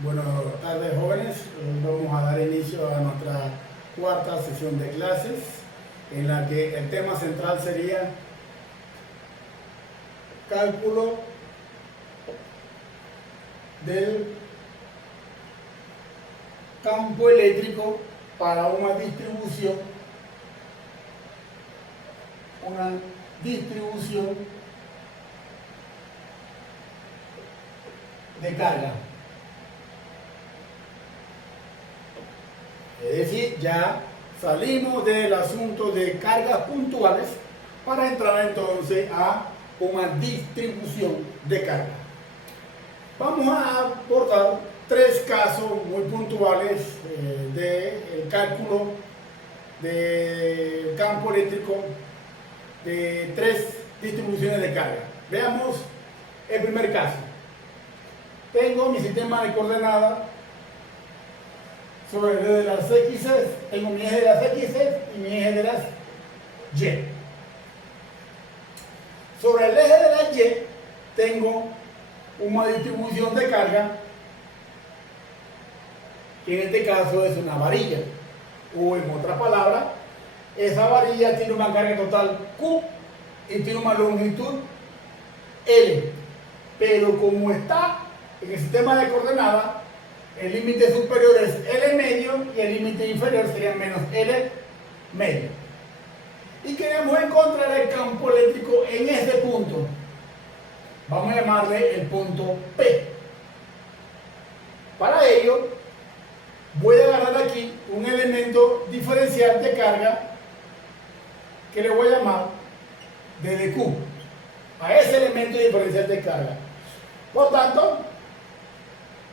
Buenas tardes, jóvenes. Vamos a dar inicio a nuestra cuarta sesión de clases, en la que el tema central sería cálculo del campo eléctrico para una distribución de carga. Es decir, ya salimos del asunto de cargas puntuales para entrar entonces a una distribución de carga. Vamos a abordar tres casos muy puntuales del cálculo del campo eléctrico de tres distribuciones de carga. Veamos el primer caso. Tengo mi sistema de coordenadas sobre el eje de las X, tengo mi eje de las X y mi eje de las Y. Sobre el eje de las Y tengo una distribución de carga, que en este caso es una varilla, o en otra palabra, esa varilla tiene una carga total Q y tiene una longitud L, pero como está en el sistema de coordenadas, el límite superior es L medio y el límite inferior sería menos L medio. Y queremos encontrar el campo eléctrico en ese punto. Vamos a llamarle el punto P. Para ello, voy a agarrar aquí un elemento diferencial de carga que le voy a llamar DQ, a ese elemento diferencial de carga. Por tanto,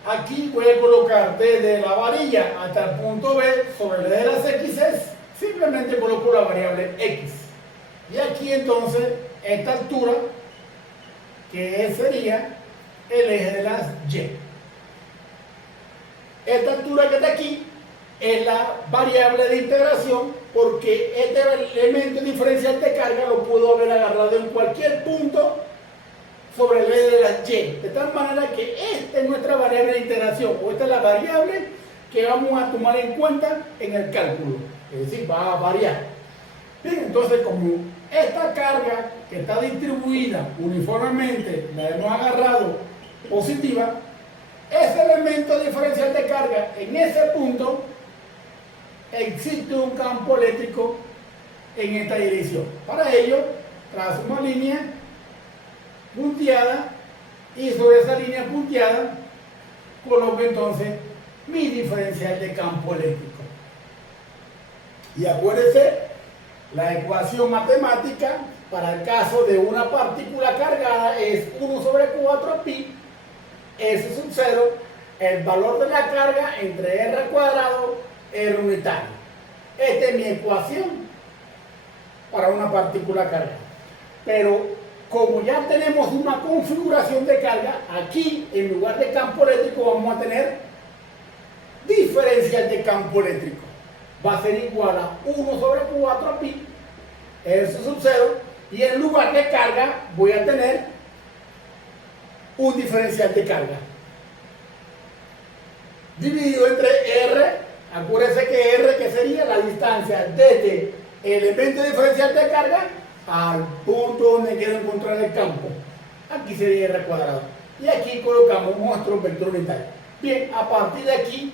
aquí voy a colocar desde la varilla hasta el punto B sobre el eje de las X, simplemente coloco la variable X. Y aquí entonces, esta altura, que sería el eje de las Y. Esta altura que está aquí es la variable de integración, porque este elemento diferencial de carga lo puedo haber agarrado en cualquier punto sobre el eje de las Y, de tal manera que esta es nuestra variable de integración, o esta es la variable que vamos a tomar en cuenta en el cálculo, es decir, va a variar. Bien, entonces como esta carga que está distribuida uniformemente la hemos agarrado positiva, ese elemento diferencial de carga en ese punto, existe un campo eléctrico en esta dirección. Para ello, trazo una línea punteada y sobre esa línea punteada coloco entonces mi diferencial de campo eléctrico. Y acuérdense, la ecuación matemática para el caso de una partícula cargada es 1 sobre 4 pi S sub 0, el valor de la carga entre R cuadrado R unitario. Esta es mi ecuación para una partícula cargada. Pero como ya tenemos una configuración de carga, aquí en lugar de campo eléctrico vamos a tener diferencial de campo eléctrico. Va a ser igual a 1 sobre 4 pi S sub 0, y en lugar de carga voy a tener un diferencial de carga dividido entre R. Acuérdense que R, que sería la distancia desde el elemento diferencial de carga al punto donde quiero encontrar el campo. Aquí sería R cuadrado. Y aquí colocamos nuestro vector unitario. Bien, a partir de aquí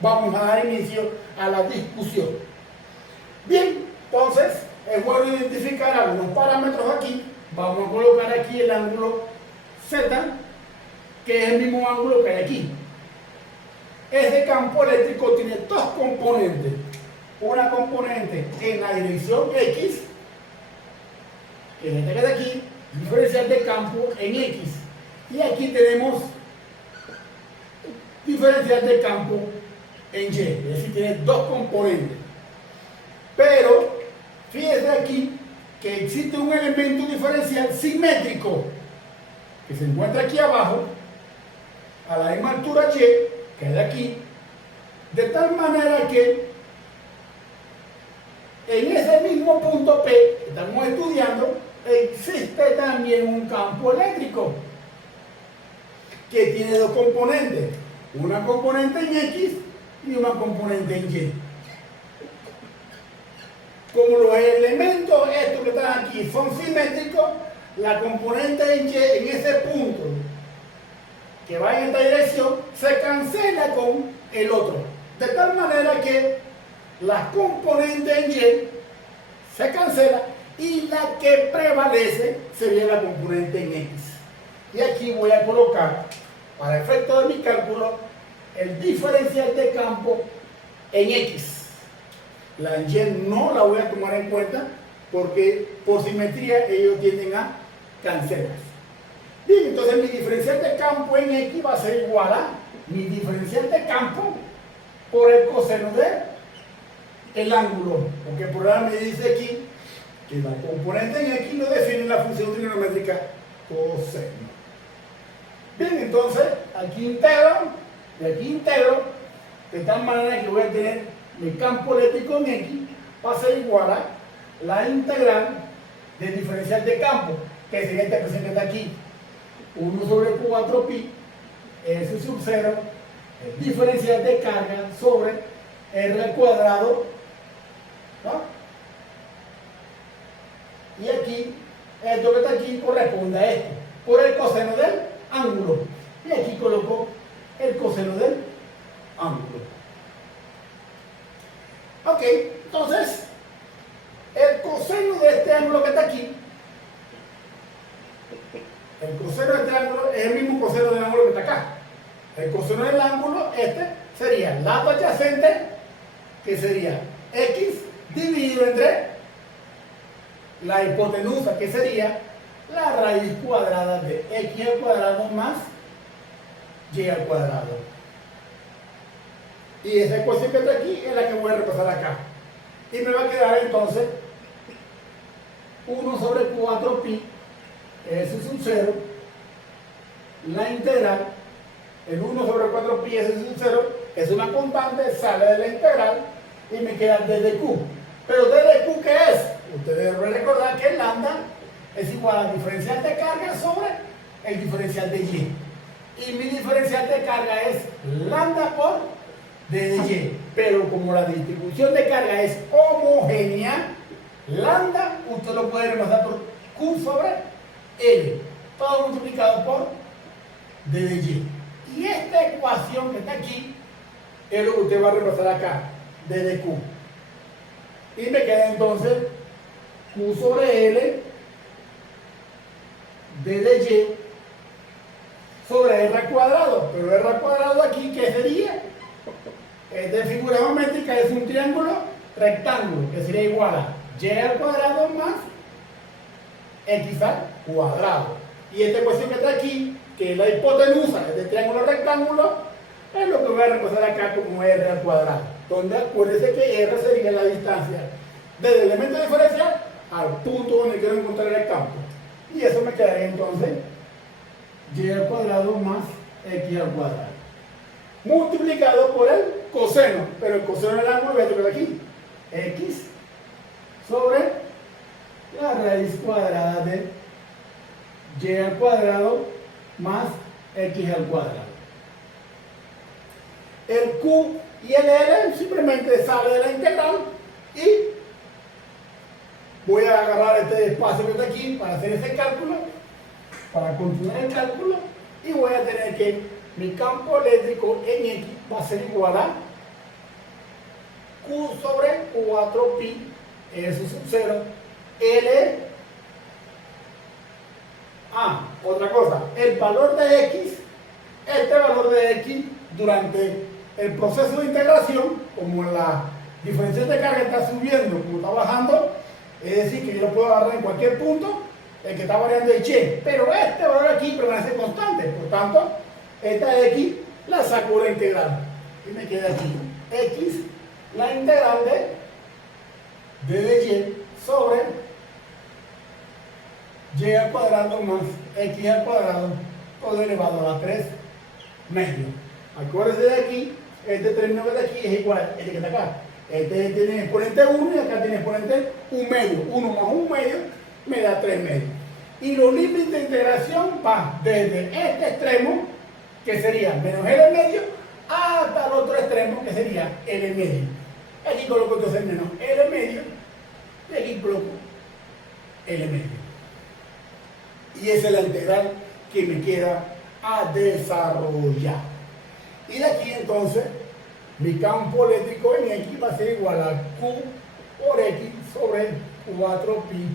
vamos a dar inicio a la discusión. Bien, entonces es bueno identificar algunos parámetros aquí. Vamos a colocar aquí el ángulo Z, que es el mismo ángulo que hay aquí. Ese campo eléctrico tiene dos componentes. Una componente en la dirección X, que es este que está aquí, diferencial de campo en X. Y aquí tenemos diferencial de campo en Y, es decir, tiene dos componentes. Pero fíjense aquí que existe un elemento diferencial simétrico que se encuentra aquí abajo, a la misma altura Y, que es de aquí, de tal manera que en ese mismo punto P que estamos estudiando, existe también un campo eléctrico que tiene dos componentes. una componente en X y una componente en Y. Como los elementos estos que están aquí son simétricos, la componente en Y, en ese punto que va en esta dirección, se cancela con el otro. De tal manera que la componente en Y se cancela y la que prevalece sería la componente en X. Y aquí voy a colocar, para efecto de mi cálculo, el diferencial de campo en X. La en Y no la voy a tomar en cuenta porque por simetría ellos tienden a cancelar. Bien, entonces mi diferencial de campo en X va a ser igual a mi diferencial de campo por el coseno del ángulo, porque el programa me dice aquí que la componente en X lo define la función trigonométrica coseno. Bien, entonces aquí integro y aquí integro, de tal manera que voy a tener mi campo eléctrico en X va a ser igual a la integral del diferencial de campo, que sería esta expresión que está aquí, 1 sobre 4pi, S sub 0, el diferencial de carga sobre R al cuadrado, ¿no? Y aquí, esto que está aquí corresponde a esto, por el coseno del ángulo. Y aquí coloco el coseno del ángulo. Ok, entonces, el coseno de este ángulo que está aquí, el coseno de este ángulo es el mismo coseno del ángulo que está acá. El coseno del ángulo, este, sería el lado adyacente, que sería X dividido entre la hipotenusa, que sería la raíz cuadrada de X al cuadrado más Y al cuadrado. Y esa ecuación que está aquí es la que voy a repasar acá. Y me va a quedar entonces 1 sobre 4pi, S sub 0, la integral, el 1 sobre 4pi, S sub 0, es una constante, sale de la integral y me queda d de q. Pero d de q, ¿qué es? Ustedes deben recordar que el lambda es igual al diferencial de carga sobre el diferencial de y. Y mi diferencial de carga es lambda por d de y. Pero como la distribución de carga es homogénea, lambda usted lo puede reemplazar por q sobre L, todo multiplicado por d de y. Y esta ecuación que está aquí es lo que usted va a reemplazar acá, d de q. Y me queda entonces q sobre L, d de y, sobre r al cuadrado. Pero r al cuadrado aquí, ¿qué sería? De figura geométrica es un triángulo rectángulo, que sería igual a y al cuadrado más x al cuadrado. Y esta ecuación que está aquí, que es la hipotenusa de triángulo rectángulo, es lo que voy a reemplazar acá como r al cuadrado, donde acuérdese que r sería la distancia del elemento diferencial al punto donde quiero encontrar el campo. Y eso me quedaría entonces y al cuadrado más x al cuadrado, multiplicado por el coseno, pero el coseno del ángulo voy a tocar aquí, x sobre la raíz cuadrada de y al cuadrado más x al cuadrado. El q y el l simplemente sale de la integral y voy a agarrar este espacio que está aquí para hacer ese cálculo, para continuar el cálculo, y voy a tener que mi campo eléctrico en X va a ser igual a Q sobre 4pi, S sub 0, L. Otra cosa, el valor de X, este valor de X durante el proceso de integración, como la diferencia de carga está subiendo, como está bajando, es decir, que yo lo puedo agarrar en cualquier punto, el que está variando es Y, pero este valor aquí permanece constante, por tanto, esta X la saco de la integral y me queda aquí X, la integral de d de Y sobre Y al cuadrado más X al cuadrado, todo elevado a la 3 medios. Acuérdense de aquí, este término que está aquí es igual a este que está acá. Este tiene exponente 1 y acá tiene exponente 1 medio. 1 más 1 medio me da 3 medios. Y los límites de integración van desde este extremo que sería menos L medio, hasta el otro extremo, que sería L medio. Aquí coloco entonces menos L medio, y aquí coloco L medio. Y esa es la integral que me queda a desarrollar. Y de aquí entonces, mi campo eléctrico en X va a ser igual a Q por X sobre 4pi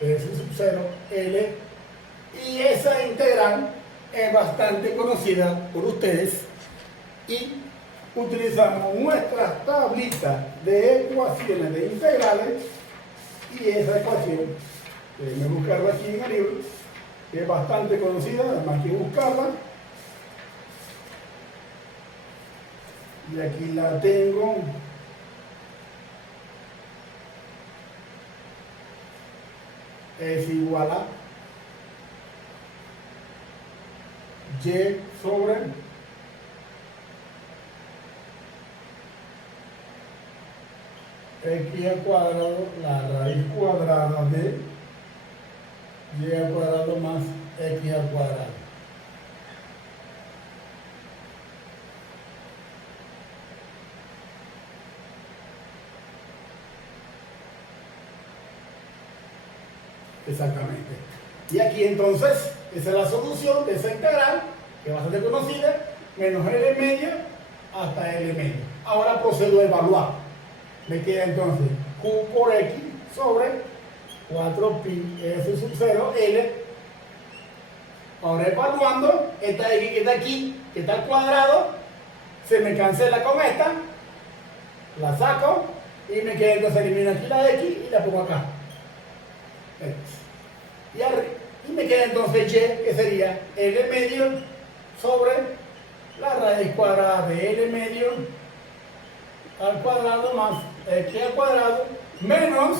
S sub 0 L. Y esa integral es bastante conocida por ustedes. Y utilizamos nuestra tablita de ecuaciones de integrales. Y esa ecuación, déjenme buscarla aquí en el libro, que es bastante conocida, además que buscarla. Y aquí la tengo. Es igual a y sobre x al cuadrado, la raíz cuadrada de y al cuadrado más x al cuadrado. Exactamente. Y aquí entonces, esa es la solución de esa integral, que va a ser conocida, menos L medio hasta L medio. Ahora procedo a evaluar. Me queda entonces Q por X sobre 4pi S sub 0 L. Ahora evaluando, esta X que está aquí, que está al cuadrado, se me cancela con esta, la saco y me queda entonces, elimino aquí la X y la pongo acá. Y me queda entonces Y, que sería L medio sobre la raíz cuadrada de L medio al cuadrado más X al cuadrado menos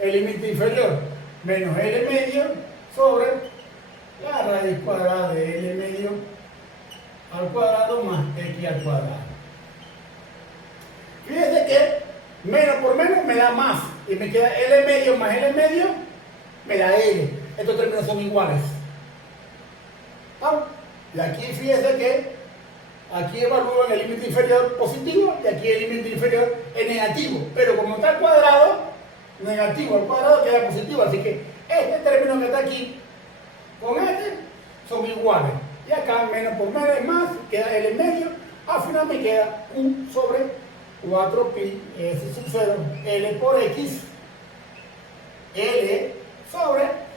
el límite inferior, menos L medio sobre la raíz cuadrada de L medio al cuadrado más X al cuadrado. Fíjense que menos por menos me da más, y me queda L medio más L medio, me da L. Estos términos son iguales. ¿Ah? Y aquí fíjense que aquí evalúan el límite inferior positivo y aquí el límite inferior es negativo. Pero como está al cuadrado, negativo al cuadrado queda positivo. Así que este término que está aquí con este son iguales. Y acá menos por menos es más, queda L medio. Al final me queda Q sobre 4pi S sub 0 L por X. L sobre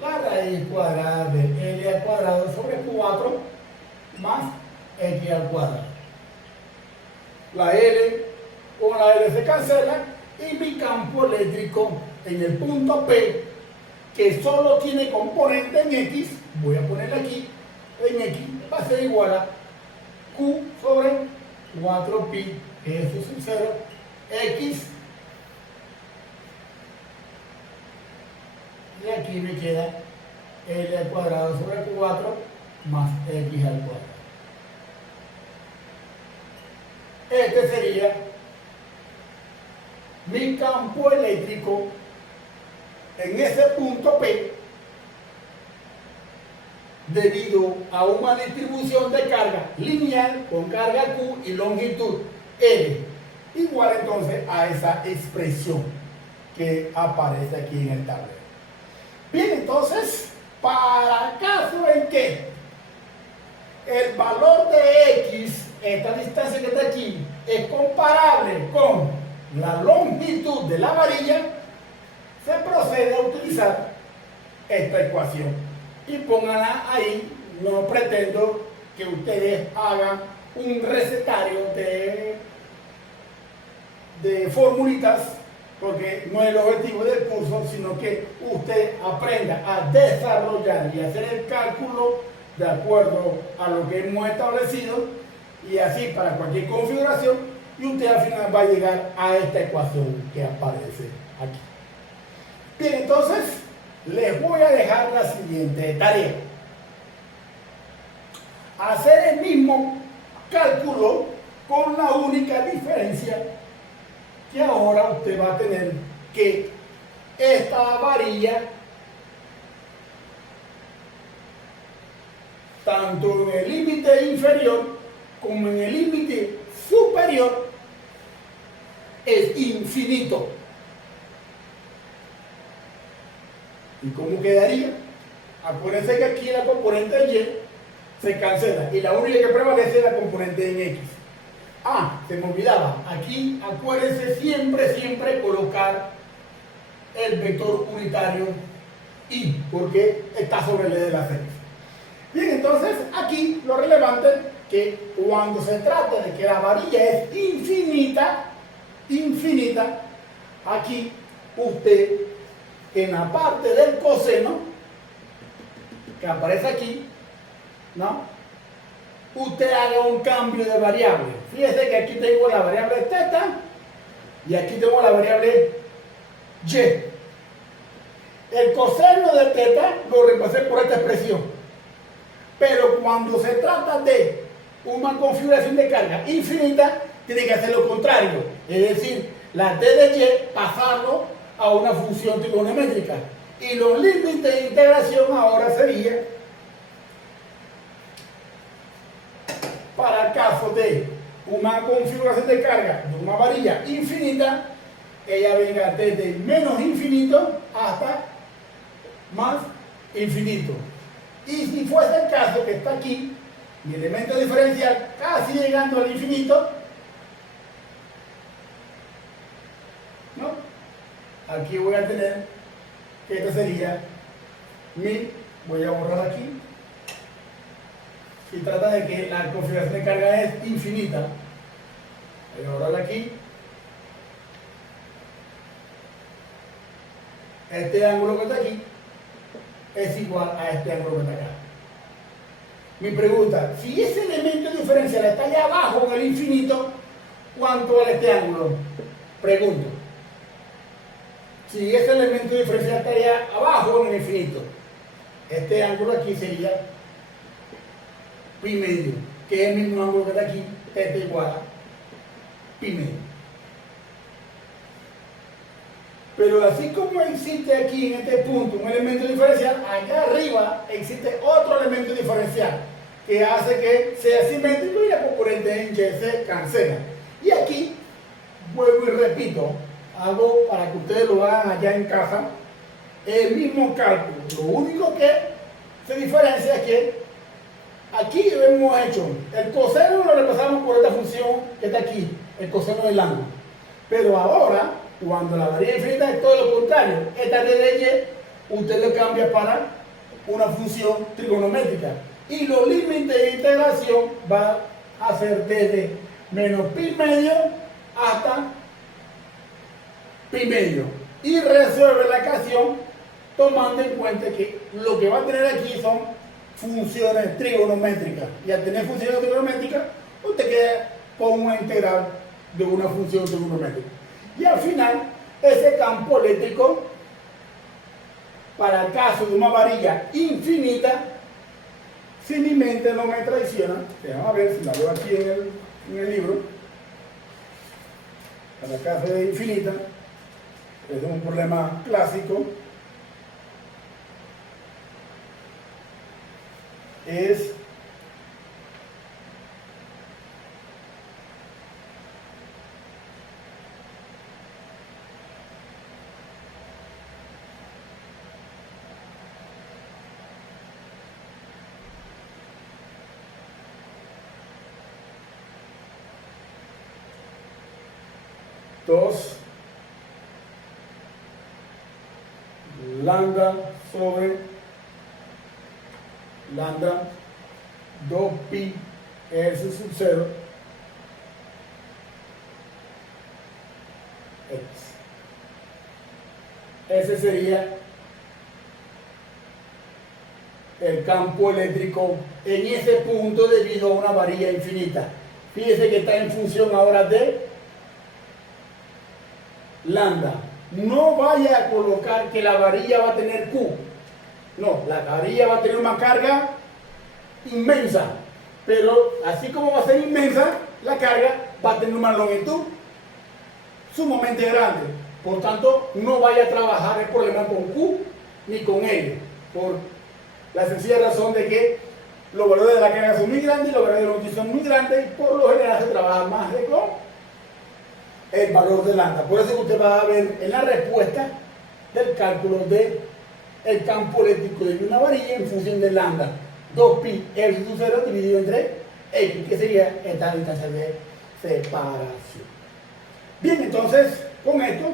la raíz cuadrada de L al cuadrado sobre 4 más X al cuadrado. La L con la L se cancela y mi campo eléctrico en el punto P, que solo tiene componente en X, voy a ponerle aquí, en X va a ser igual a Q sobre 4pi S sub 0 X. Y aquí me queda L al cuadrado sobre 4 más X al cuadrado. Este sería mi campo eléctrico en ese punto P debido a una distribución de carga lineal con carga Q y longitud L, igual entonces a esa expresión que aparece aquí en el tablero. Bien, entonces, para el caso en que el valor de X, esta distancia que está aquí, es comparable con la longitud de la varilla, se procede a utilizar esta ecuación. Y pónganla ahí, no pretendo que ustedes hagan un recetario de formulitas, porque no es el objetivo del curso, sino que usted aprenda a desarrollar y hacer el cálculo de acuerdo a lo que hemos establecido, y así para cualquier configuración, y usted al final va a llegar a esta ecuación que aparece aquí. Bien, entonces les voy a dejar la siguiente tarea: hacer el mismo cálculo con la única diferencia que ahora usted va a tener que esta varilla tanto en el límite inferior como en el límite superior, es infinito. ¿Y cómo quedaría? Acuérdense que aquí la componente Y se cancela y la única que prevalece es la componente en X. Ah, se me olvidaba, aquí acuérdense siempre colocar el vector unitario Y, porque está sobre el eje de la X. Bien, entonces aquí lo relevante es que cuando se trata de que la varilla es infinita, aquí usted en la parte del coseno que aparece aquí, ¿no? Usted haga un cambio de variable. Fíjese que aquí tengo la variable θ y aquí tengo la variable y. El coseno de θ lo reemplacé por esta expresión. Pero cuando se trata de una configuración de carga infinita, tiene que hacer lo contrario. Es decir, la t de y pasarlo a una función trigonométrica. Y los límites de integración ahora sería, para el caso de una configuración de carga de una varilla infinita, ella venga desde menos infinito hasta más infinito. Y si fuese el caso que está aquí, mi elemento diferencial casi llegando al infinito, ¿no? Aquí voy a tener que esta sería mi, voy a borrar aquí. Si trata de que la configuración de carga es infinita, voy a borrar aquí. Este ángulo que está aquí es igual a este ángulo que está acá. Mi pregunta, si ese elemento diferencial está allá abajo en el infinito, ¿cuánto vale este ángulo? Pregunto. Si ese elemento diferencial está allá abajo en el infinito, este ángulo aquí sería pi medio, que es el mismo ángulo que está aquí, θ igual a pi medio. Pero así como existe aquí en este punto un elemento diferencial, allá arriba existe otro elemento diferencial que hace que sea simétrico y la componente en Y se cancela. Y aquí, vuelvo y repito, hago para que ustedes lo hagan allá en casa, el mismo cálculo. Lo único que se diferencia es que aquí hemos hecho el coseno, lo reemplazamos por esta función que está aquí, el coseno del ángulo. Pero ahora, cuando la varilla infinita es todo lo contrario, esta t de y, usted lo cambia para una función trigonométrica. Y los límites de integración va a ser desde menos pi medio hasta pi medio. Y resuelve la ecuación tomando en cuenta que lo que va a tener aquí son funciones trigonométricas. Y al tener funciones trigonométricas, usted queda con una integral de una función trigonométrica. Y al final, ese campo eléctrico, para el caso de una varilla infinita, si mi mente no me traiciona, vamos a ver si la veo aquí en el libro, para el caso de infinita, es un problema clásico, es dos lambda sobre lambda 2 pi S sub 0 X. Ese sería el campo eléctrico en ese punto debido a una varilla infinita. Fíjese que está en función ahora de lambda. No vaya a colocar que la varilla va a tener Q. No, la varilla va a tener una carga inmensa. Pero así como va a ser inmensa, la carga va a tener una longitud sumamente grande. Por tanto, no vaya a trabajar el problema con Q ni con L. Por la sencilla razón de que los valores de la carga son muy grandes y los valores de la longitud son muy grandes, y por lo general se trabaja más con el valor de lambda. Por eso usted va a ver en la respuesta del cálculo del campo eléctrico de una varilla en función de lambda, 2pi r sub 0 dividido entre x, que sería esta distancia de separación. Bien, entonces, con esto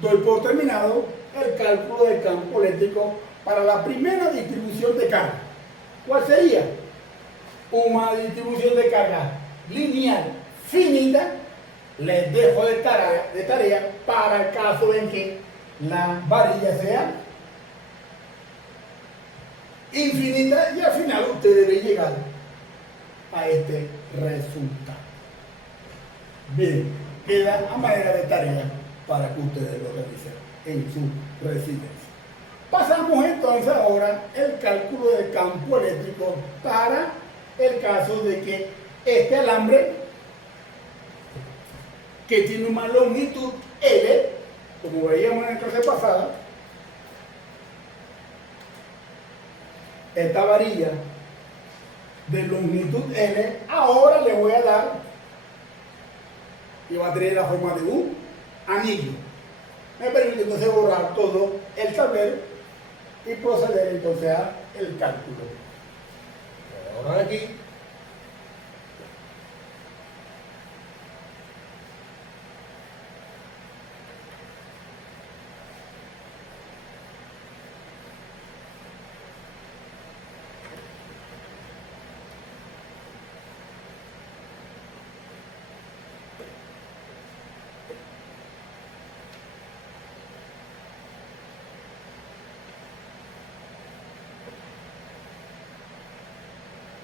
doy por terminado el cálculo del campo eléctrico para la primera distribución de carga. ¿Cuál sería? Una distribución de carga lineal finita. Les dejo de tarea para el caso en que la varilla sea infinita y al final usted debe llegar a este resultado. Bien, queda a manera de tarea para que ustedes lo realicen en su residencia. Pasamos entonces ahora el cálculo del campo eléctrico para el caso de que este alambre, que tiene una longitud L, como veíamos en la clase pasada, esta varilla de longitud L, ahora le voy a dar, y va a tener la forma de un anillo. Me permite entonces borrar todo el tablero y proceder entonces a el cálculo. Voy a borrar aquí.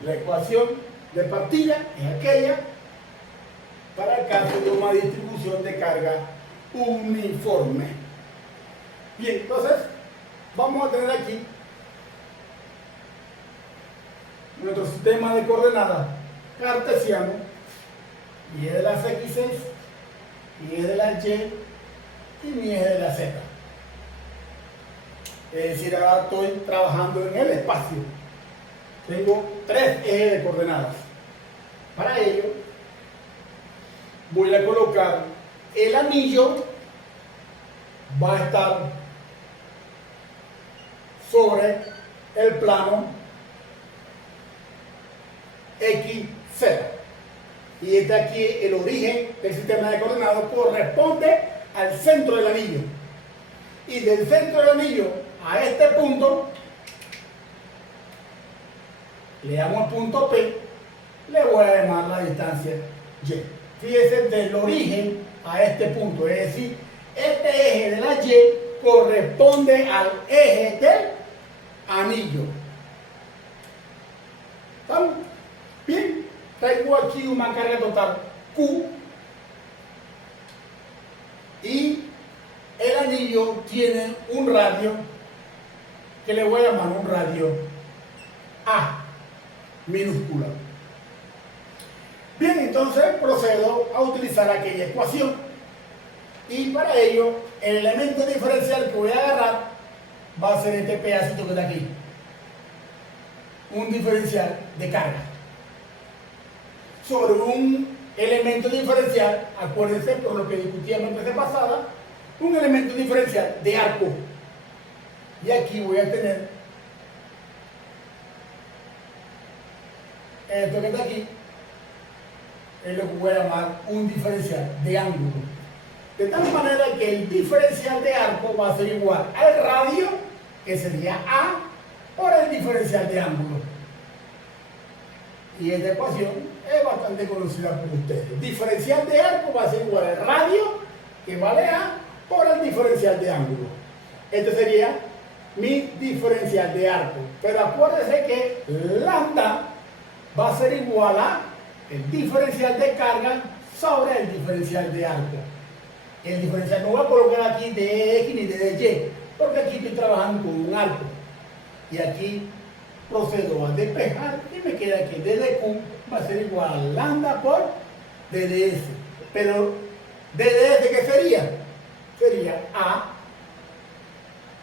La ecuación de partida es aquella para el caso de una distribución de carga uniforme. Bien, entonces vamos a tener aquí nuestro sistema de coordenadas cartesiano, y es de las X, y es de las Y, y mi eje de la Z. Es decir, ahora estoy trabajando en el espacio. Tengo 3 ejes de coordenadas. Para ello, voy a colocar el anillo, va a estar sobre el plano XZ. Y este aquí, el origen del sistema de coordenadas, corresponde al centro del anillo. Y del centro del anillo a este punto, le llamo el punto P, le voy a llamar la distancia Y. Fíjense, del origen a este punto, es decir, este eje de la Y corresponde al eje del anillo. ¿Estamos? Bien, traigo aquí una carga total Q y el anillo tiene un radio que le voy a llamar un radio A minúscula. Bien, entonces procedo a utilizar aquella ecuación, y para ello el elemento diferencial que voy a agarrar va a ser este pedacito que está aquí, un diferencial de carga sobre un elemento diferencial. Acuérdense, por lo que discutíamos en la clase pasada, un elemento diferencial de arco, y aquí voy a tener esto que está aquí, es lo que voy a llamar un diferencial de ángulo. De tal manera que el diferencial de arco va a ser igual al radio, que sería A, por el diferencial de ángulo. Y esta ecuación es bastante conocida por ustedes. Diferencial de arco va a ser igual al radio, que vale A, por el diferencial de ángulo. Este sería mi diferencial de arco. Pero acuérdense que lambda va a ser igual a el diferencial de carga sobre el diferencial de arco. El diferencial no voy a colocar aquí de X ni de Y, porque aquí estoy trabajando con un arco. Y aquí procedo a despejar y me queda que DDQ va a ser igual a lambda por DDS. Pero DDS, ¿qué sería? Sería A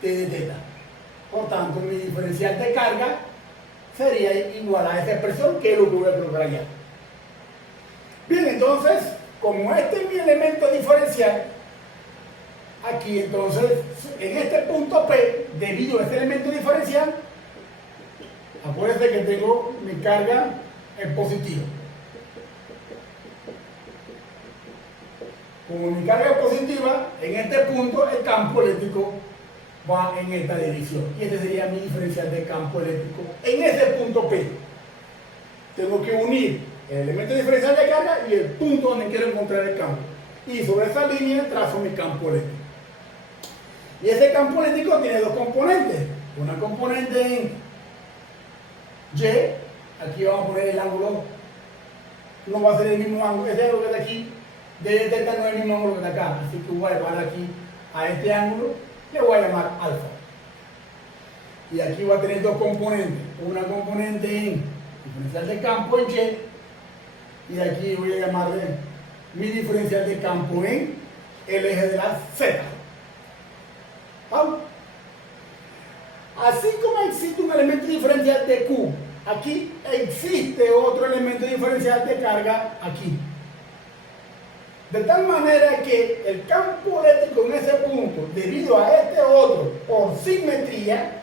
de θ. Por tanto, mi diferencial de carga sería igual a esa expresión, que es lo que voy a colocar allá. Bien, entonces, como este es mi elemento diferencial, aquí entonces, en este punto P, debido a este elemento diferencial, acuérdense que tengo mi carga en positivo. Como mi carga es positiva, en este punto el campo eléctrico va en esta dirección. Y este sería mi diferencial de campo eléctrico en ese punto P. Tengo que unir el elemento diferencial de carga y el punto donde quiero encontrar el campo. Y sobre esa línea trazo mi campo eléctrico. Y ese campo eléctrico tiene dos componentes. Una componente en Y, aquí vamos a poner el ángulo, no va a ser el mismo ángulo, ese ángulo que está aquí, de θ no es el mismo ángulo que está acá, así que voy a llamar aquí a este ángulo, le voy a llamar alfa. Y aquí va a tener dos componentes, una componente en diferencial de campo en Y, y aquí voy a llamarle mi diferencial de campo en el eje de la Z. ¿Vamos? Así como existe un elemento diferencial de Q, aquí existe otro elemento diferencial de carga aquí. De tal manera que el campo eléctrico en ese punto, debido a este otro, por simetría,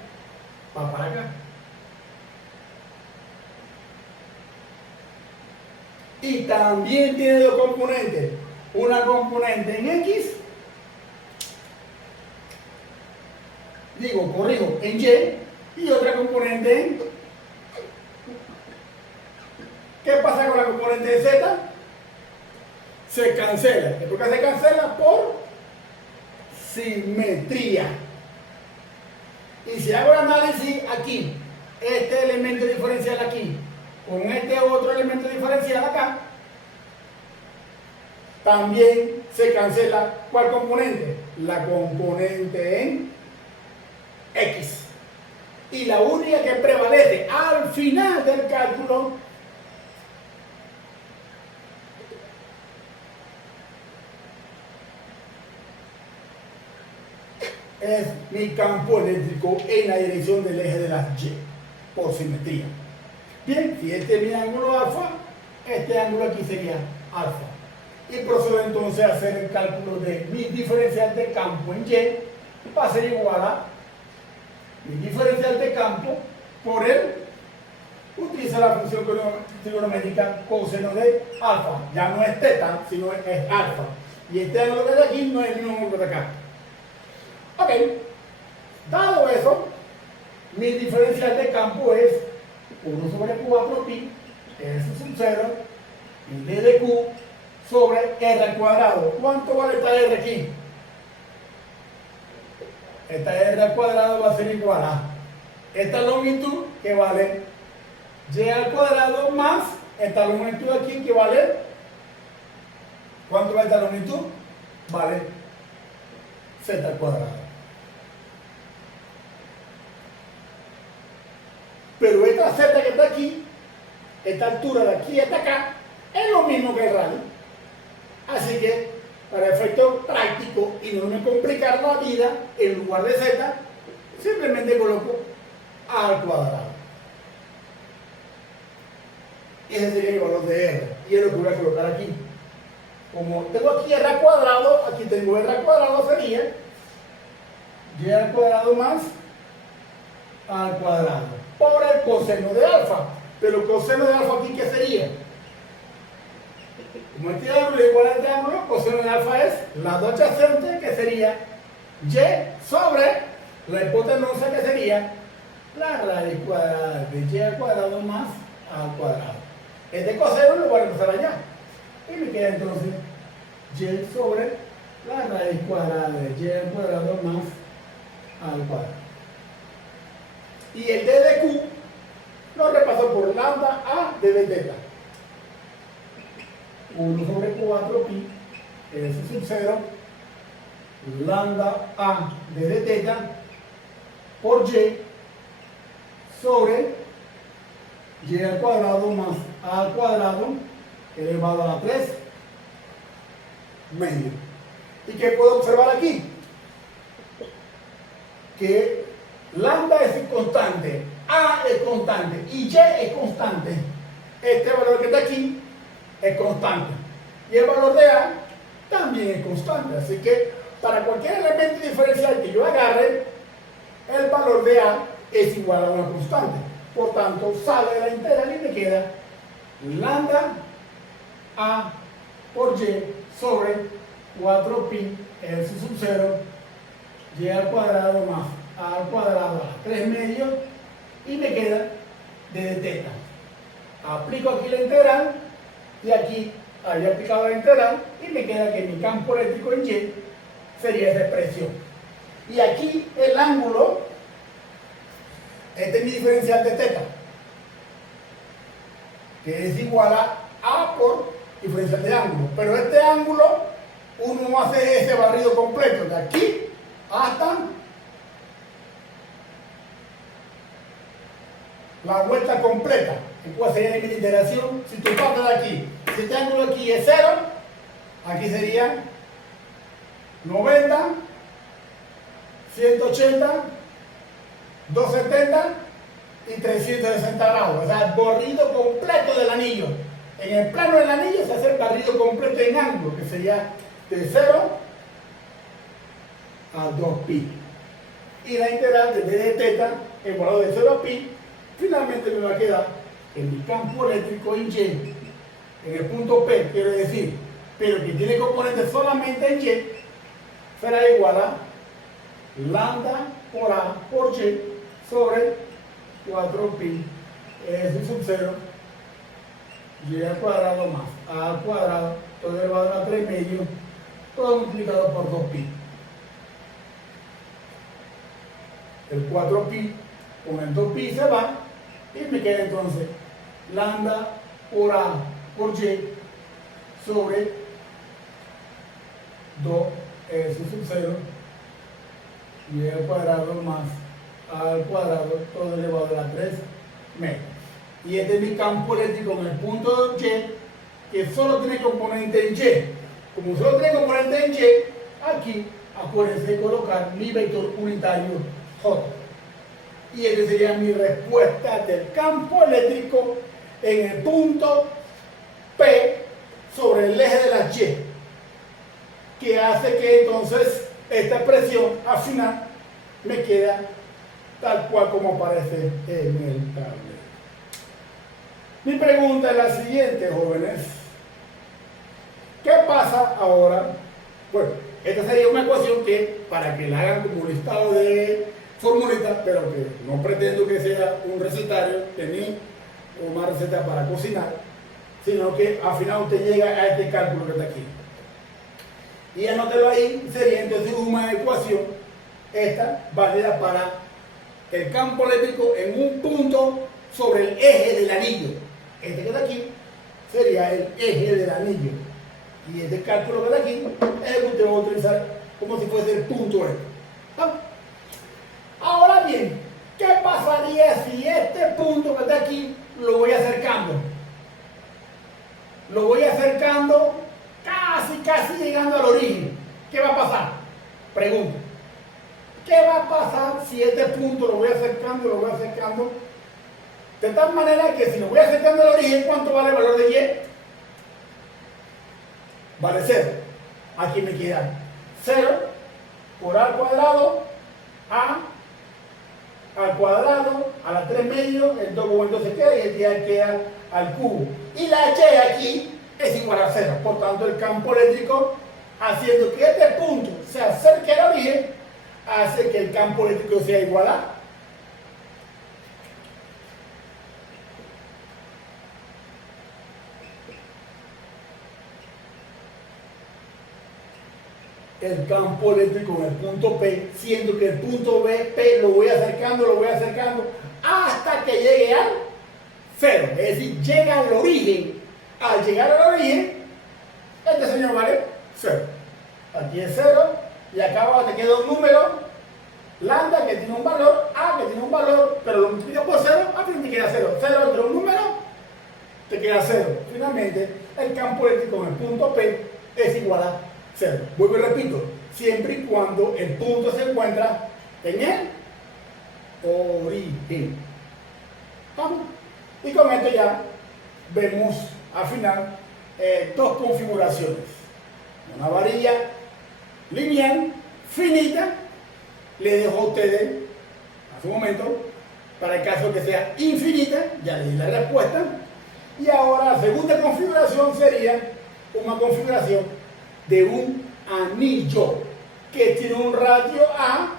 va para acá. Y también tiene dos componentes. Una componente en X, corrijo, en Y otra componente en... ¿Qué pasa con la componente de Z? Se cancela. ¿Por qué se cancela? Por simetría. Y si hago el análisis aquí, este elemento diferencial aquí, con este otro elemento diferencial acá, también se cancela. ¿Cuál componente? La componente en X. Y la única que prevalece al final del cálculo es mi campo eléctrico en la dirección del eje de las Y, por simetría. Bien, si este es mi ángulo alfa, este ángulo aquí sería alfa. Y procedo entonces a hacer el cálculo de mi diferencial de campo en Y, va a ser igual a mi diferencial de campo por el, utiliza la función trigonométrica coseno de alfa. Ya no es teta, sino es alfa. Y este ángulo que de aquí no es el mismo ángulo de acá. Ok, dado eso, mi diferencial de campo es 1 sobre 4pi, S sub 0, y D de Q sobre R al cuadrado. ¿Cuánto vale esta R aquí? Esta R al cuadrado va a ser igual a esta longitud, que vale Y al cuadrado, más esta longitud aquí, que vale, ¿cuánto vale esta longitud? Vale Z al cuadrado. Pero esta Z que está aquí, esta altura de aquí hasta acá, es lo mismo que el radio. Así que, para efecto práctico y no me complicar la vida, en lugar de Z, simplemente coloco A al cuadrado. Ese sería el valor de R. Y es lo que voy a colocar aquí. Como tengo aquí R al cuadrado, aquí tengo R al cuadrado, sería Y al cuadrado más A al cuadrado por el coseno de alfa. Pero el coseno de alfa aquí, ¿qué sería? Como este ángulo es igual a este ángulo, coseno de alfa es lado adyacente, que sería Y sobre la hipotenusa, que sería la raíz cuadrada de Y al cuadrado más A al cuadrado. Este coseno lo voy a empezar allá. Y me queda entonces Y sobre la raíz cuadrada de Y al cuadrado más A al cuadrado. Y el D de Q lo repaso por lambda A de θ. 1 sobre 4pi, S sub 0, lambda A de θ por Y sobre Y al cuadrado más A al cuadrado elevado a la 3 medio. ¿Y qué puedo observar aquí? Que lambda es constante A es constante y Y es constante. Este valor que está aquí es constante. Y el valor de A también es constante. Así que para cualquier elemento diferencial que yo agarre, el valor de A es igual a una constante. Por tanto, sale de la integral y me queda lambda A por Y sobre 4pi S sub 0 Y al cuadrado más A al cuadrado a 3 medios y me queda de teta. Aplico aquí la integral y aquí había aplicado la integral y me queda que mi campo eléctrico en Y sería esa expresión. Y aquí el ángulo, este es mi diferencial de teta, que es igual a por diferencial de ángulo. Pero este ángulo, uno hace ese barrido completo, de aquí hasta la vuelta completa. ¿Cuál sería mi iteración? Si tú partes de aquí, si este ángulo aquí es 0, aquí sería 90, 180, 270 y 360 grados. O sea, el barrido completo del anillo. En el plano del anillo se hace el barrido completo en ángulo, que sería de 0 a 2pi. Y la integral de d de teta, el valor de 0 a pi, finalmente me va a quedar en mi campo eléctrico en Y, en el punto P, quiero decir, pero que tiene componentes solamente en Y, será igual a lambda por A por Y sobre 4pi S sub 0 Y al cuadrado más A al cuadrado, todo elevado a 3 medios, todo multiplicado por 2pi. El 4pi con el 2pi se va y me queda entonces lambda por A por Y sobre 2S sub 0 Y al cuadrado más A al cuadrado, todo elevado a 3 metros. Y este es mi campo eléctrico en el punto de Y, que solo tiene componente en Y. Como solo tiene componente en Y, aquí acuérdense de colocar mi vector unitario J. Y esa sería mi respuesta del campo eléctrico en el punto P sobre el eje de la Y, que hace que entonces esta expresión al final me queda tal cual como aparece en el tablero. Mi pregunta es la siguiente, jóvenes. ¿Qué pasa ahora? Bueno, esta sería una ecuación que, para que la hagan como un listado de formulitas, pero que no pretendo que sea un recetario de mí o una receta para cocinar, sino que al final usted llega a este cálculo que está aquí. Y anótelo ahí, sería entonces una ecuación, esta válida para el campo eléctrico en un punto sobre el eje del anillo. Este que está aquí sería el eje del anillo. Y este cálculo que está aquí es el que usted va a utilizar como si fuese el punto este. ¿Ah? Ahora bien, ¿qué pasaría si este punto que está aquí lo voy acercando? Lo voy acercando casi llegando al origen. ¿Qué va a pasar? Pregunta. ¿Qué va a pasar si este punto lo voy acercando? De tal manera que si lo voy acercando al origen, ¿cuánto vale el valor de Y? Vale 0. Aquí me queda 0 por A al cuadrado, A al cuadrado, a la 3 medios, el 2 cubo se queda y el día queda al cubo. Y la Y aquí es igual a 0. Por tanto, el campo eléctrico, haciendo que este punto se acerque al origen, hace que el campo eléctrico sea igual a el campo eléctrico en el punto P, siendo que el punto P lo voy acercando hasta que llegue al 0, es decir, llega al origen. Al llegar al origen, este señor vale 0. Aquí es 0 y acá abajo te queda un número, lambda que tiene un valor, A que tiene un valor, pero lo multiplicas por 0, al fin te queda 0. 0 entre un número, te queda 0. Finalmente, el campo eléctrico en el punto P es igual a 0. Vuelvo y repito, siempre y cuando el punto se encuentra en el origen. Y con esto ya vemos al final dos configuraciones. Una varilla lineal, finita, le dejo a ustedes a su momento, para el caso que sea infinita, ya le di la respuesta. Y ahora la segunda configuración sería una configuración de un anillo que tiene un radio A,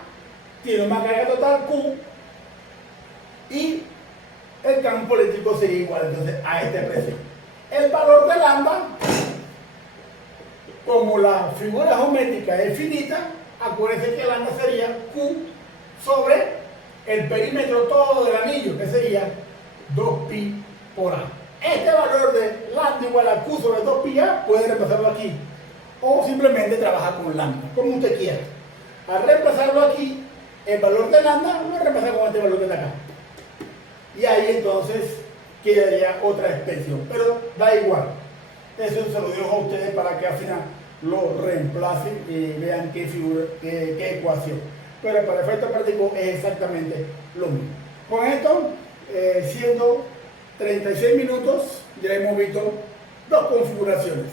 tiene una carga total Q y el campo eléctrico sería igual entonces a esta expresión. El valor de lambda, como la figura geométrica es finita, acuérdense que lambda sería Q sobre el perímetro todo del anillo, que sería 2pi por A. Este valor de lambda igual a Q sobre 2πA puede reemplazarlo aquí o simplemente trabajar con lambda, como usted quiera. Al reemplazarlo aquí, el valor de lambda lo reemplaza con este valor que está acá. Y ahí entonces quedaría otra expresión, pero da igual. Eso se lo dejo a ustedes para que al final lo reemplacen y vean qué figura, qué ecuación. Pero para efectos prácticos es exactamente lo mismo. Con esto, siendo 36 minutos, ya hemos visto dos configuraciones.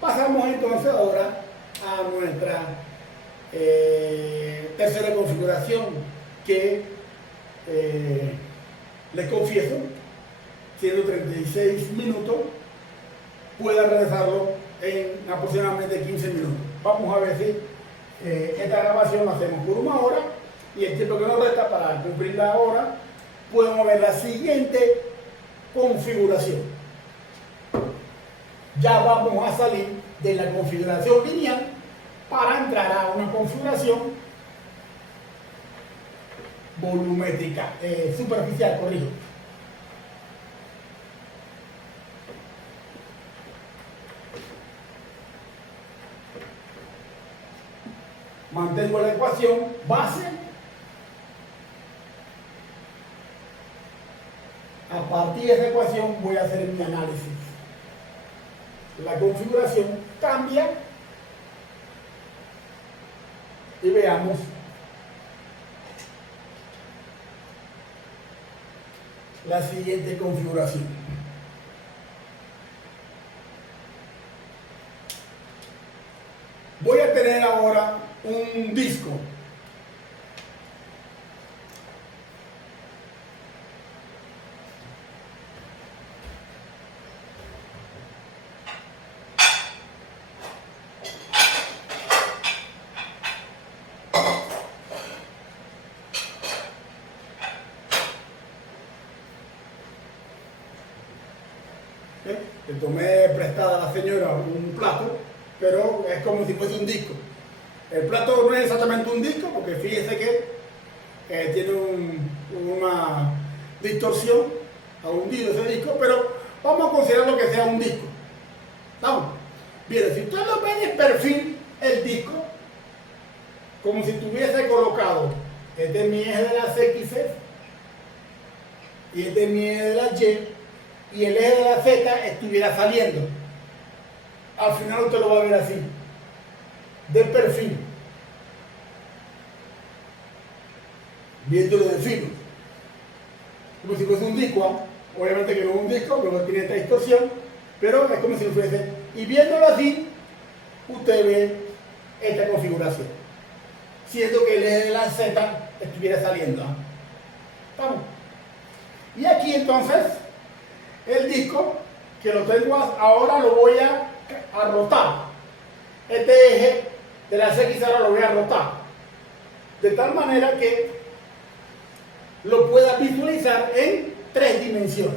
Pasamos entonces ahora a nuestra tercera configuración, que les confieso, siendo 36 minutos, pueda realizarlo en aproximadamente 15 minutos. Vamos a ver si esta grabación la hacemos por 1 hora y el tiempo que nos resta para cumplir la hora, podemos ver la siguiente configuración. Ya vamos a salir de la configuración lineal para entrar a una configuración volumétrica, superficial, corrijo. Mantengo la ecuación base. A partir de esa ecuación voy a hacer mi análisis. La configuración cambia y veamos la siguiente configuración. Voy a tener ahora un disco. Le tomé prestada a la señora un plato, pero es como si fuese un disco. El plato no es exactamente un disco, porque fíjese que tiene una distorsión, ha hundido ese disco, pero vamos a considerarlo que sea un disco. ¿Vamos? Bien, si usted lo ve de perfil, el disco, como si tuviese colocado, este es mi eje de las X y este es mi eje de las Y, y el eje de la Z estuviera saliendo. Al final usted lo va a ver así, de perfil, viéndolo de filo, como si fuese un disco. Obviamente que no es un disco, pero tiene esta distorsión, pero es como si lo fuese, y viéndolo así, usted ve esta configuración, siendo que el eje de la Z estuviera saliendo. ¿Estamos? Y aquí entonces, el disco, que lo tengo ahora, lo voy a rotar. Este eje de las X ahora lo voy a rotar, de tal manera que lo pueda visualizar en 3 dimensiones.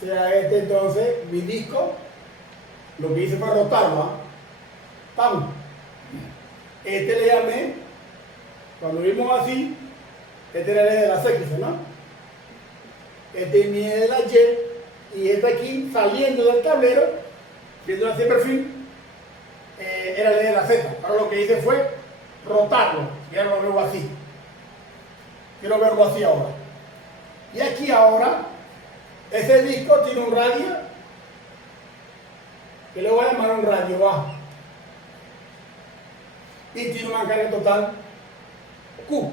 Sea este entonces mi disco, lo que hice fue rotarlo. ¡Pam! Este le llamé, cuando vimos así, este era el eje de las X, ¿no? Este es mi eje de la Y, y este aquí saliendo del tablero, viendo así el perfil, era el eje de la Z. Ahora lo que hice fue rotarlo, y ahora lo veo así. Quiero verlo así ahora. Y aquí ahora, ese disco tiene un radio que le voy a llamar un radio A. Y tiene una carga total Q.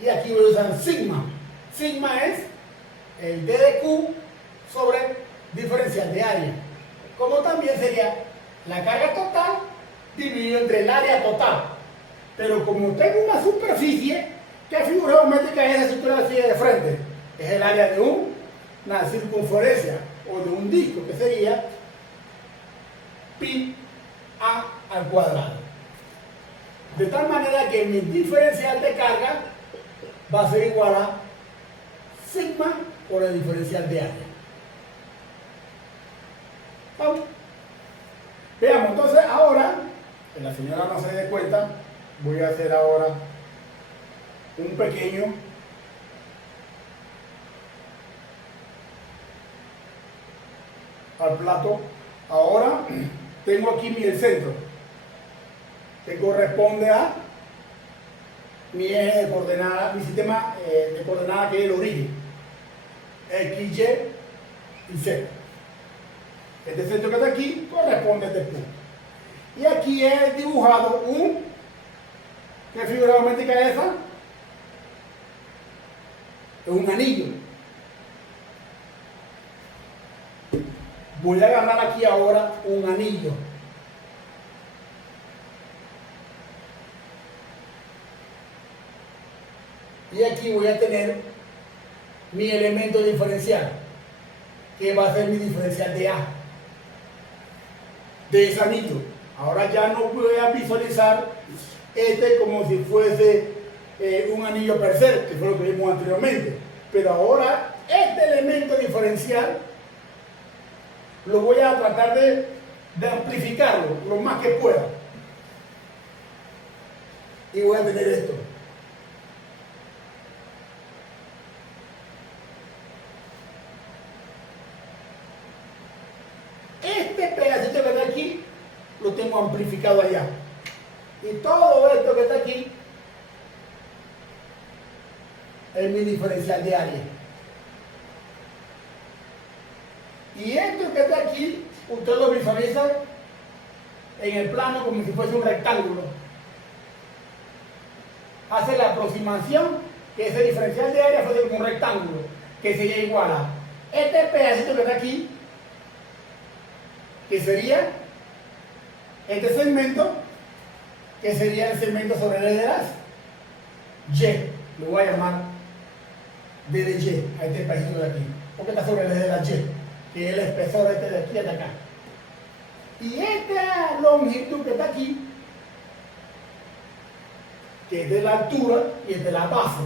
Y aquí voy a usar sigma. Sigma es el D de Q sobre diferencial de área. Como también sería la carga total dividido entre el área total. Pero como tengo una superficie, ¿qué figura geométrica es esa si tú la sigues de frente? Es el área de una circunferencia o de un disco, que sería pi a al cuadrado. De tal manera que mi diferencial de carga va a ser igual a sigma por el diferencial de área. ¿Vamos? Veamos, entonces ahora, que la señora no se dé cuenta, voy a hacer ahora un pequeño al plato. Ahora tengo aquí el centro, que corresponde a mi eje de coordenadas, mi sistema de coordenadas, que es el origen, X, Y y Z. Este centro que está aquí corresponde a este punto. Y aquí he dibujado ¿qué figura geométrica es esa? Es un anillo. Voy a agarrar aquí ahora un anillo. Y aquí voy a tener mi elemento diferencial, que va a ser mi diferencial de A, de ese anillo. Ahora ya no voy a visualizar este como si fuese un anillo per se, que fue lo que vimos anteriormente. Pero ahora este elemento diferencial lo voy a tratar de amplificarlo lo más que pueda. Y voy a tener esto. Este pedacito que está aquí lo tengo amplificado allá. Y todo esto que está aquí es mi diferencial de área. Y esto que está aquí, usted lo visualiza en el plano como si fuese un rectángulo. Hace la aproximación que ese diferencial de área fuese como un rectángulo, que sería igual a este pedacito que está aquí, que sería este segmento, que sería el segmento sobre el de las Y. Lo voy a llamar D de Y a este pedacito de aquí, porque está sobre el de las Y, que es el espesor este de aquí hasta acá. Y esta longitud que está aquí, que es de la altura y es de la base,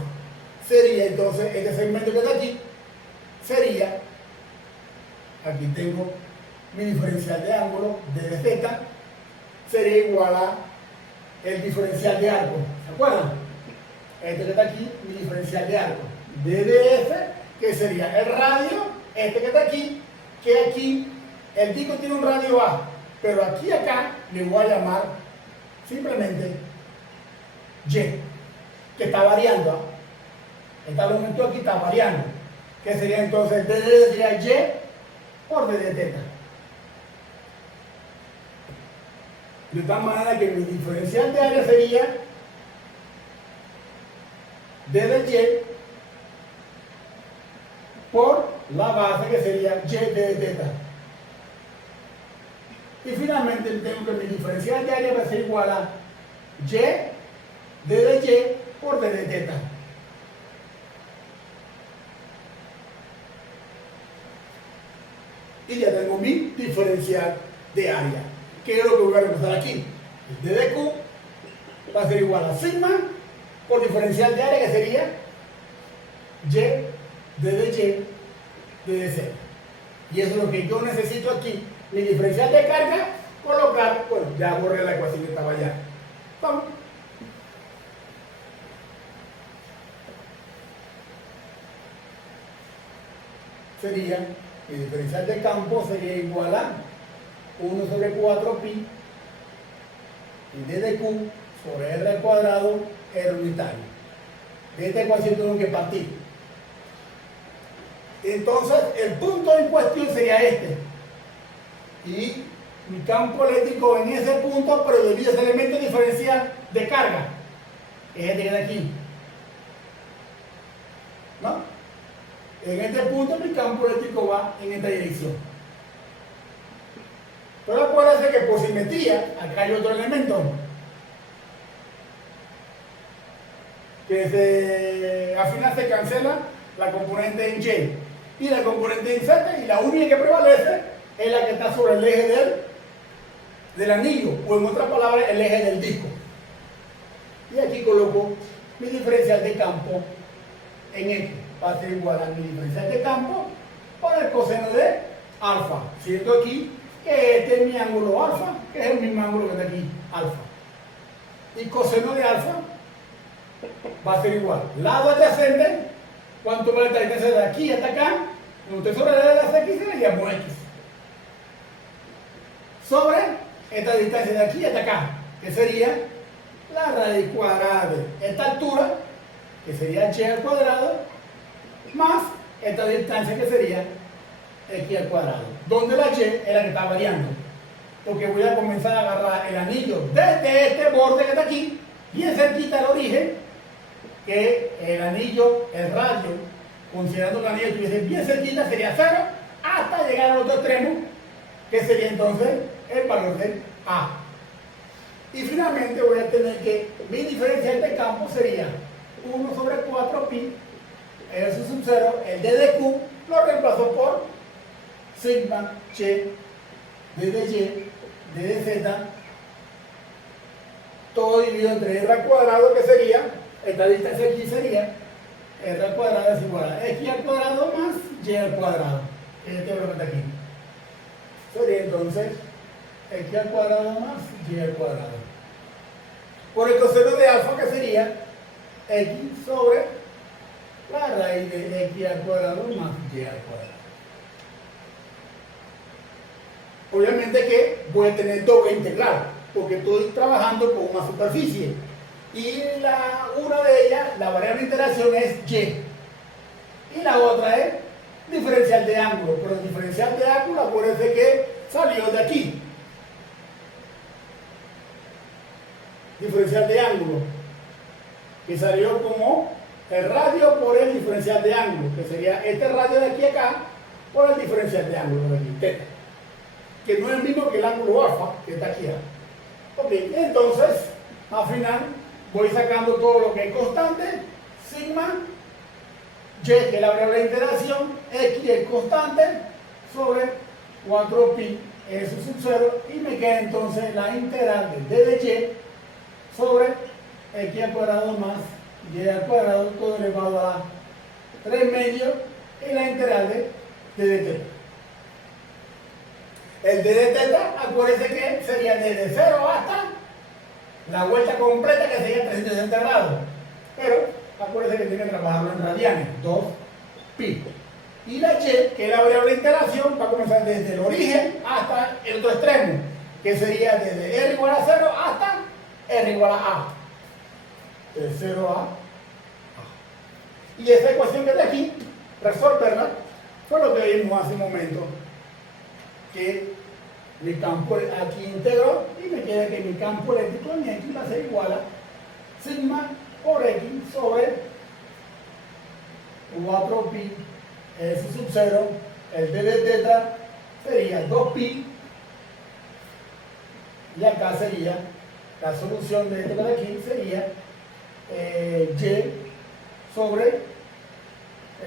sería entonces este segmento que está aquí, sería, aquí tengo mi diferencial de ángulo, D de θ, sería igual a el diferencial de arco. ¿Se acuerdan? Este que está aquí, mi diferencial de arco, D de F, que sería el radio, este que está aquí, que aquí el disco tiene un radio A, pero aquí acá le voy a llamar simplemente Y, que está variando. Esta longitud aquí está variando, que sería entonces D de Y por D de θ. De tal manera que mi diferencial de área sería D de Y por la base, que sería Y de θ. Y finalmente tengo que mi diferencial de área va a ser igual a Y D de Y por D de θ. Y ya tengo mi diferencial de área. ¿Qué es lo que voy a reemplazar aquí? El D de Q va a ser igual a sigma por diferencial de área, que sería Y D de Y D de Z. Y eso es lo que yo necesito aquí. Mi diferencial de carga, colocar, bueno, ya borré la ecuación que estaba allá. Vamos. Sería, mi diferencial de campo sería igual a 1 sobre 4 pi y D de Q sobre R al cuadrado, R unitario. De esta ecuación tengo que partir. Entonces, el punto en cuestión sería este. Y mi campo eléctrico en ese punto, pero debido a ese elemento diferencial de carga, que es este que está aquí, ¿no? En este punto mi campo eléctrico va en esta dirección. Pero acuérdense que por simetría, acá hay otro elemento que al final se cancela la componente en Y y la componente en Z, y la única que prevalece es la que está sobre el eje del anillo, o en otras palabras, el eje del disco. Y aquí coloco mi diferencial de campo en X, va a ser igual a mi diferencial de campo por el coseno de alfa, siendo aquí que este es mi ángulo alfa, que es el mismo ángulo que está aquí, alfa. Y coseno de alfa va a ser igual. Lado adyacente, ¿cuánto vale esta distancia de aquí hasta acá? Cuando usted sobre las X, le llamo X. Sobre esta distancia de aquí hasta acá, que sería la raíz cuadrada de esta altura, que sería Y al cuadrado, más esta distancia que sería X al cuadrado. Donde la Y es la que está variando. Porque voy a comenzar a agarrar el anillo desde este borde que está aquí, bien cerquita al origen, que el anillo, el radio, considerando que el anillo estuviese bien cerquita, sería 0, hasta llegar al otro extremo, que sería entonces el valor de A. Y finalmente voy a tener que mi diferencial de campo sería 1 sobre 4 pi, eso sub 0, el d de Q lo reemplazo por sigma y d de y, d de z, todo dividido entre r al cuadrado, que sería, esta distancia aquí sería, r al cuadrado es igual a x al cuadrado más y al cuadrado, este es lo que está aquí. Sería entonces x al cuadrado más y al cuadrado. Por el coseno de alfa, que sería x sobre la raíz de x al cuadrado más y al cuadrado. Obviamente que voy a tener doble integral, porque estoy trabajando con una superficie. Y una de ellas, la variable de interacción es y. Y la otra es diferencial de ángulo. Pero el diferencial de ángulo, acuérdense que salió de aquí. Diferencial de ángulo, que salió como el radio por el diferencial de ángulo, que sería este radio de aquí a acá por el diferencial de ángulo de aquí, θ, que no es el mismo que el ángulo alfa que está aquí. Ok, entonces al final voy sacando todo lo que es constante, sigma, y, que es la variable de interacción, x es constante, sobre 4pi, eso sub 0, y me queda entonces la integral de d de y sobre x al cuadrado más y al cuadrado, todo elevado a 3 medios, y la integral de d de θ. El d de θ, acuérdense que sería desde 0 hasta la vuelta completa, que sería 360 grados. Pero acuérdense que tiene que trabajarlo en radianes, 2pi. Y la y, que es la variable de interacción, va a comenzar desde el origen hasta el otro extremo, que sería desde r igual a 0 hasta r igual a a. De 0 a a. Y esa ecuación que está aquí, resolverla, fue lo que vimos hace un momento. Que mi campo aquí integro y me queda que mi campo eléctrico en X va a ser igual a sigma por X sobre 4pi, S sub 0, el d de θ sería 2pi, y acá sería la solución de esto de aquí sería y sobre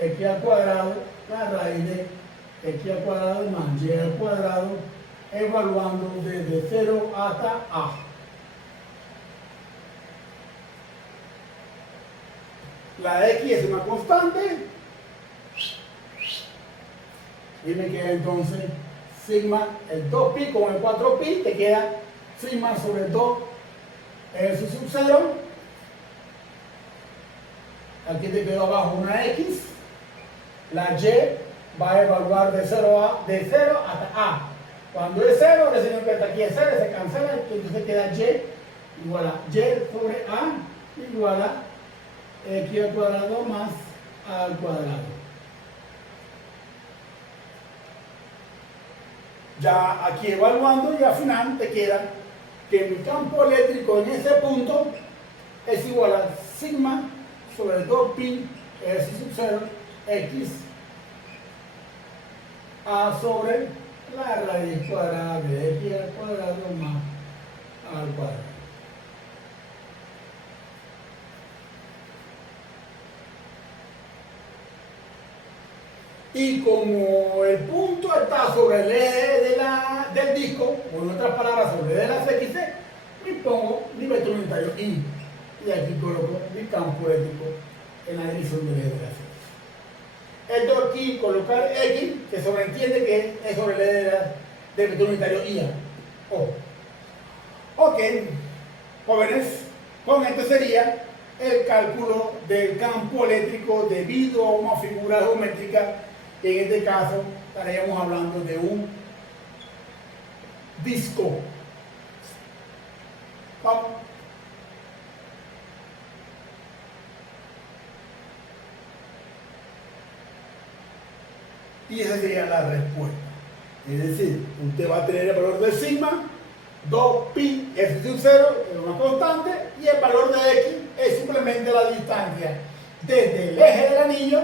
x al cuadrado, la raíz de x al cuadrado más y al cuadrado, evaluando desde 0 hasta a. La x es una constante y me queda entonces sigma, el 2pi con el 4pi, te queda sigma sobre 2 eso sub 0. Aquí te quedó abajo una x, la y va a evaluar de 0 hasta a. Cuando es 0, el signo que está aquí es 0, se cancela, entonces queda y igual a y sobre a igual a x al cuadrado más a al cuadrado. Ya aquí evaluando y al final te queda que mi campo eléctrico en ese punto es igual a sigma sobre 2pi S sub 0 X A sobre la raíz cuadrada de X al cuadrado más al cuadrado. Y como el punto está sobre el eje del disco, o en otras palabras sobre el eje de las X, me pongo mi vector unitario I. Y aquí coloco mi campo eléctrico en la dirección del eje de las X. Esto aquí, colocar X, se sobreentiende que es sobre el eje del vector unitario IA. Ok, jóvenes, con esto sería el cálculo del campo eléctrico debido a una figura geométrica. En este caso estaríamos hablando de un disco. Vamos. Y esa sería la respuesta. Es decir, usted va a tener el valor de sigma, 2pi f sub 0 es una constante, y el valor de x es simplemente la distancia desde el eje del anillo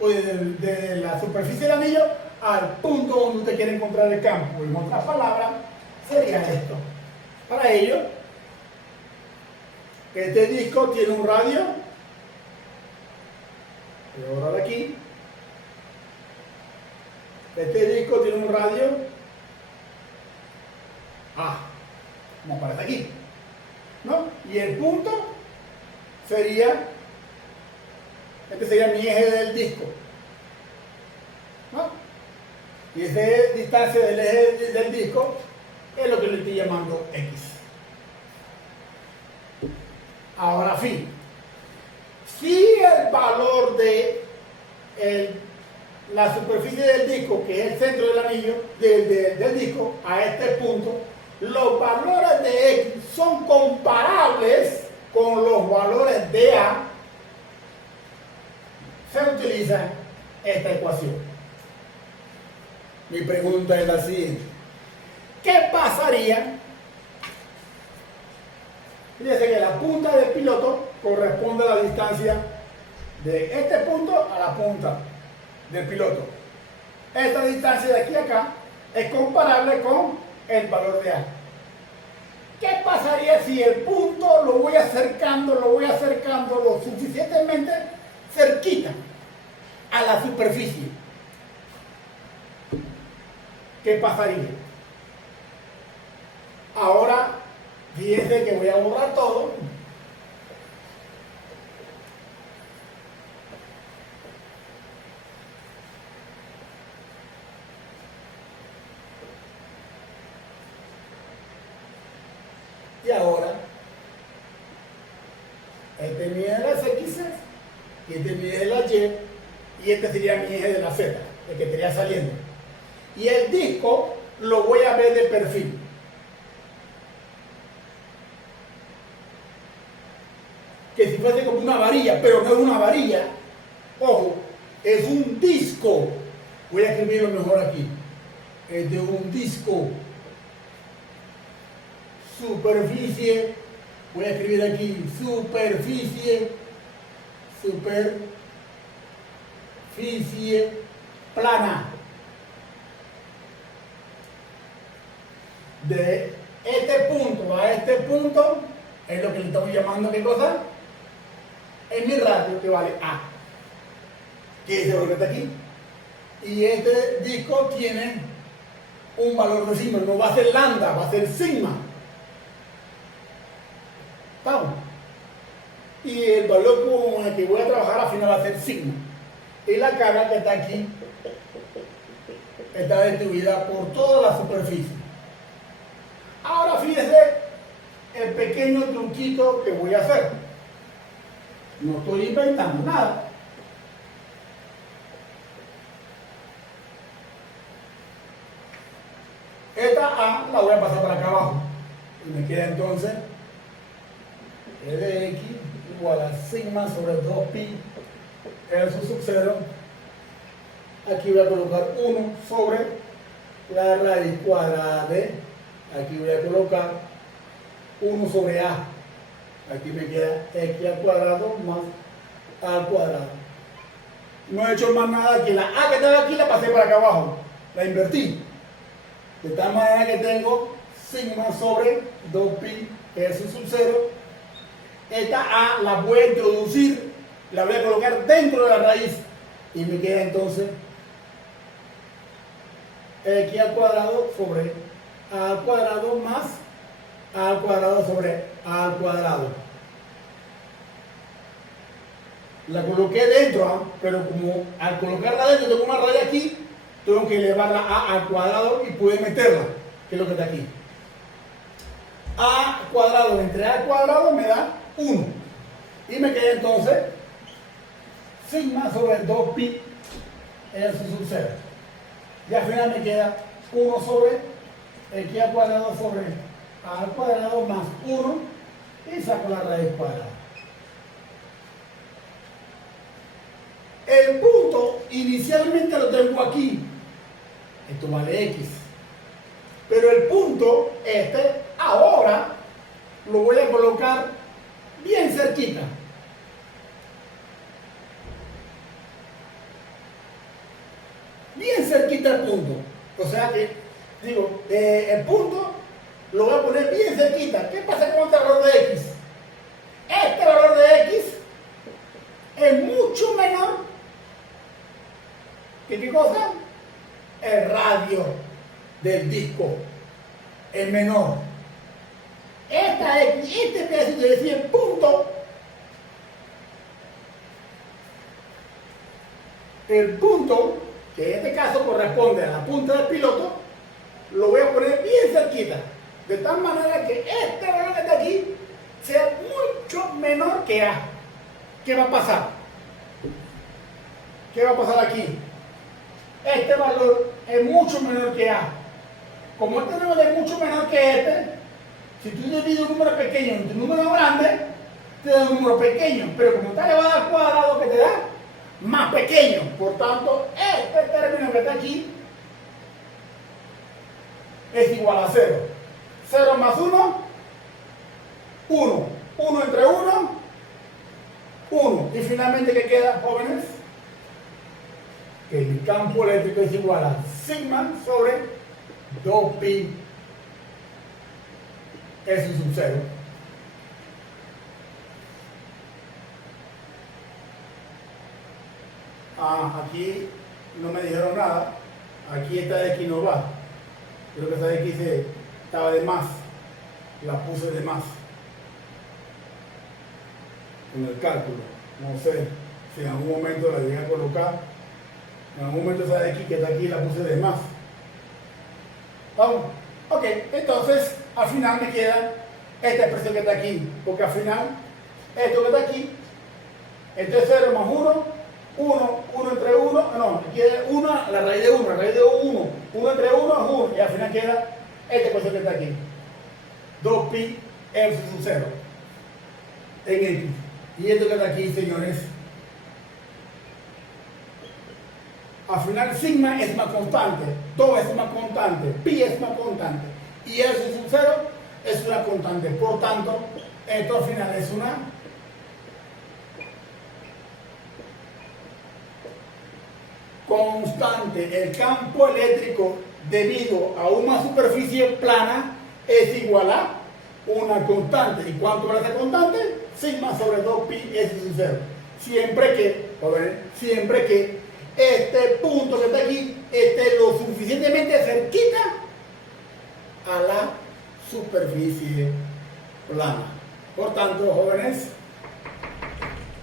o de la superficie del anillo al punto donde usted quiere encontrar el campo. En otras palabras, sería esto. Para ello, este disco tiene un radio, voy a borrar aquí. Este disco tiene un radio A, como aparece aquí, ¿no? Y el punto sería, este sería mi eje del disco, ¿no? Y esa distancia del eje del disco es lo que le estoy llamando X. Ahora sí, si el valor de la superficie del disco, que es el centro del anillo, del disco, a este punto, los valores de X son comparables con los valores de A, se utiliza esta ecuación. Mi pregunta es la siguiente: ¿qué pasaría? Fíjense que la punta del piloto corresponde a la distancia de este punto a la punta del piloto. Esta distancia de aquí a acá es comparable con el valor de A. ¿Qué pasaría si el punto lo voy acercando lo suficientemente cerquita a la superficie? ¿Qué pasaría? Ahora, fíjense que voy a borrar todo. Y ahora, este es mi eje de las X, este es mi eje de la Y, y este sería mi eje de la Z, el que estaría saliendo. Y el disco lo voy a ver de perfil. Que si fuese como una varilla, pero no es una varilla, ojo, es un disco. Voy a escribirlo mejor aquí. Es de un disco. Superficie, voy a escribir aquí, superficie plana. De este punto a este punto es lo que le estamos llamando, ¿qué cosa? Es mi radio, que vale A, que es lo que está aquí. Y este disco tiene un valor de sigma, no va a ser lambda, va a ser sigma. ¿Estamos? Y el valor con el que voy a trabajar al final va a ser sigma. Y la carga que está aquí está distribuida por toda la superficie. Ahora fíjese el pequeño truquito que voy a hacer. No estoy inventando nada. Esta A la voy a pasar para acá abajo. Y me queda entonces E de X igual a sigma sobre 2pi R sub 0. Aquí voy a colocar 1 sobre la raíz cuadrada de, aquí voy a colocar 1 sobre a. Aquí me queda x al cuadrado más a al cuadrado. No he hecho más nada aquí. La a que estaba aquí la pasé para acá abajo. La invertí. De tal manera que tengo sigma sobre 2pi S sub 0. Esta a la voy a introducir, la voy a colocar dentro de la raíz. Y me queda entonces x al cuadrado sobre a al cuadrado más a al cuadrado sobre a al cuadrado. La coloqué dentro, pero como al colocarla dentro tengo una raíz aquí, tengo que elevar la a al cuadrado y pude meterla, que es lo que está aquí. A cuadrado entre a al cuadrado me da 1. Y me queda entonces sigma sobre 2pi S sub 0. Y al final me queda 1 sobre x al cuadrado sobre a al cuadrado más 1 y saco la raíz cuadrada. El punto inicialmente lo tengo aquí. Esto vale x. Pero el punto ahora lo voy a colocar bien cerquita. Bien cerquita el punto. O sea que, digo, el punto lo voy a poner bien cerquita. ¿Qué pasa con este valor de x? Este valor de x es mucho menor que ¿qué cosa? El radio del disco es menor. Este pedacito de decir el punto, que en este caso corresponde a la punta del piloto, lo voy a poner bien cerquita, de tal manera que este valor que está aquí sea mucho menor que a. ¿Qué va a pasar? ¿Qué va a pasar aquí? Este valor es mucho menor que a. Como este número es mucho menor que este, si tú divides un número pequeño entre un número grande, te da un número pequeño, pero como está elevado al cuadrado, que te da más pequeño. Por tanto, este término que está aquí es igual a 0. 0 más 1, 1. 1 entre 1, 1. Y finalmente, ¿qué queda, jóvenes? El campo eléctrico es igual a sigma sobre 2pi S sub 0. Aquí no me dijeron nada. Aquí esta de aquí no va. Creo que esta de aquí estaba de más. La puse de más en el cálculo. No sé si en algún momento la llegué a colocar. En algún momento esa de aquí que está aquí la puse de más. Vamos. Ok, entonces al final me queda esta expresión que está aquí. Porque al final, esto que está aquí, entre 0 más 1, 1 entre 1, no, queda 1, la raíz de 1, la raíz de 1, 1 entre 1 es 1, y al final queda esta expresión que está aquí. 2pi S sub 0 en X. Y esto que está aquí, señores, al final sigma es una constante, 2 es una constante, pi es una constante y S sub 0 es una constante. Por tanto, esto al final es una constante. El campo eléctrico debido a una superficie plana es igual a una constante. ¿Y cuánto vale esa constante? Sigma sobre 2pi S sub 0. Siempre que este punto que está aquí esté lo suficientemente cerquita a la superficie plana. Por tanto, jóvenes,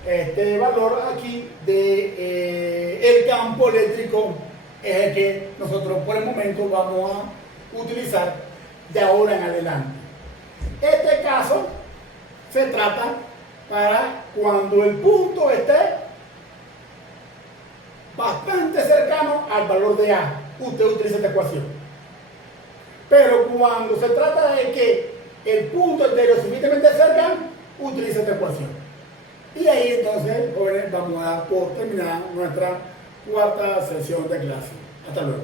este valor aquí de el campo eléctrico es el que nosotros por el momento vamos a utilizar de ahora en adelante. Este caso se trata para cuando el punto esté bastante cercano al valor de A. Usted utiliza esta ecuación. Pero cuando se trata de que el punto esté lo suficientemente cerca, utiliza esta ecuación. Y ahí entonces, jóvenes, vamos a dar por terminar nuestra cuarta sesión de clase. Hasta luego.